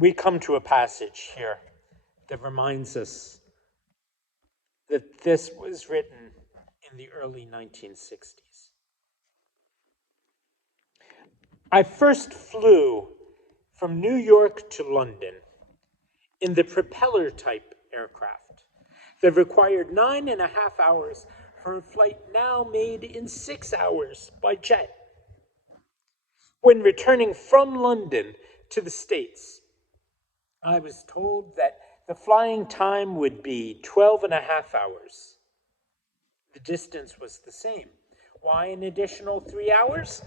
we come to a passage here that reminds us that this was written in the early 1960s. I first flew from New York to London in the propeller-type aircraft that required 9.5 hours for a flight now made in 6 hours by jet. When returning from London to the States, I was told that the flying time would be 12.5 hours. The distance was the same. Why an additional 3 hours?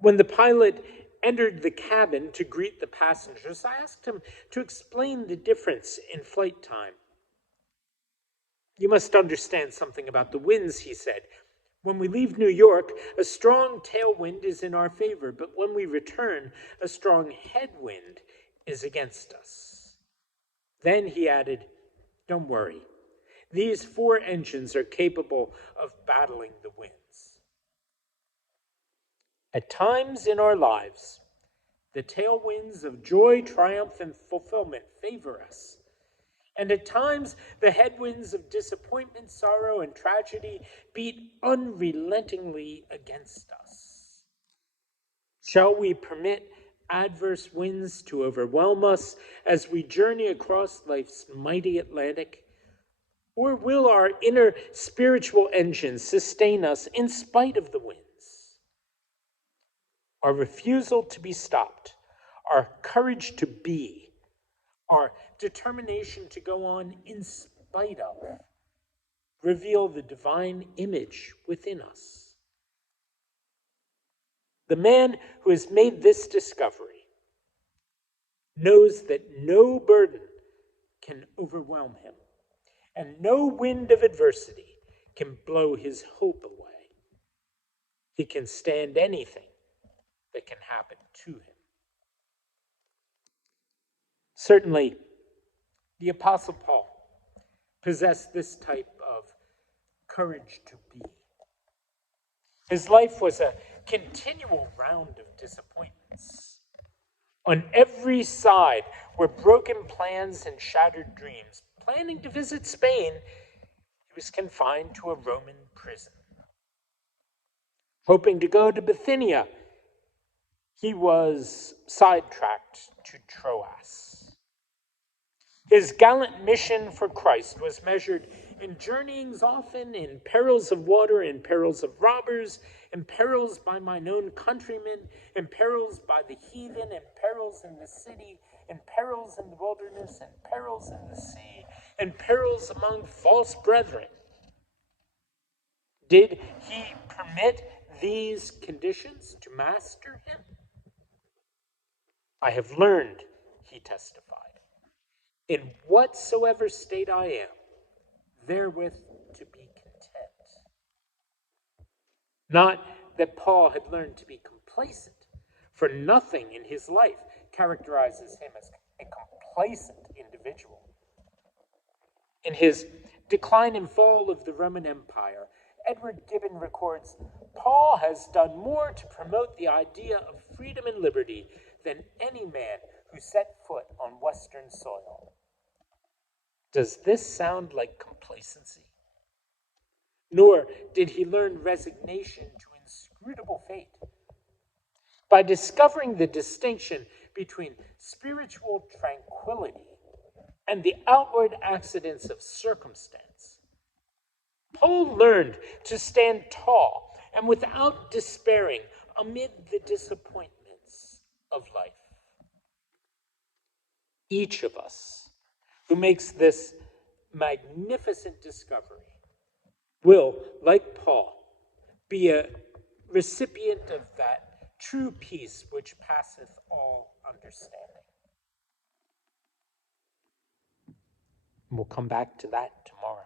When the pilot entered the cabin to greet the passengers, I asked him to explain the difference in flight time. You must understand something about the winds, he said. When we leave New York, a strong tailwind is in our favor, but when we return, a strong headwind is against us. Then he added, don't worry. These 4 engines are capable of battling the winds. At times in our lives, the tailwinds of joy, triumph, and fulfillment favor us. And at times, the headwinds of disappointment, sorrow, and tragedy beat unrelentingly against us. Shall we permit adverse winds to overwhelm us as we journey across life's mighty Atlantic? Or will our inner spiritual engine sustain us in spite of the winds? Our refusal to be stopped, our courage to be, our determination to go on in spite of, reveal the divine image within us. The man who has made this discovery knows that no burden can overwhelm him, and no wind of adversity can blow his hope away. He can stand anything that can happen to him. Certainly, the Apostle Paul possessed this type of courage to be. His life was a continual round of disappointments. On every side were broken plans and shattered dreams. Planning to visit Spain, he was confined to a Roman prison. Hoping to go to Bithynia, he was sidetracked to Troas. His gallant mission for Christ was measured in journeyings often, in perils of water, in perils of robbers, in perils by mine own countrymen, in perils by the heathen, in perils in the city, in perils in the wilderness, in perils in the sea, in perils among false brethren. Did he permit these conditions to master him? I have learned, he testified, in whatsoever state I am, therewith to be content. Not that Paul had learned to be complacent, for nothing in his life characterizes him as a complacent individual. In his Decline and Fall of the Roman Empire, Edward Gibbon records, Paul has done more to promote the idea of freedom and liberty than any man who set foot on Western soil. Does this sound like complacency? Nor did he learn resignation to inscrutable fate. By discovering the distinction between spiritual tranquility and the outward accidents of circumstance, Paul learned to stand tall and without despairing amid the disappointments of life. Each of us who makes this magnificent discovery will, like Paul, be a recipient of that true peace which passeth all understanding. And we'll come back to that tomorrow.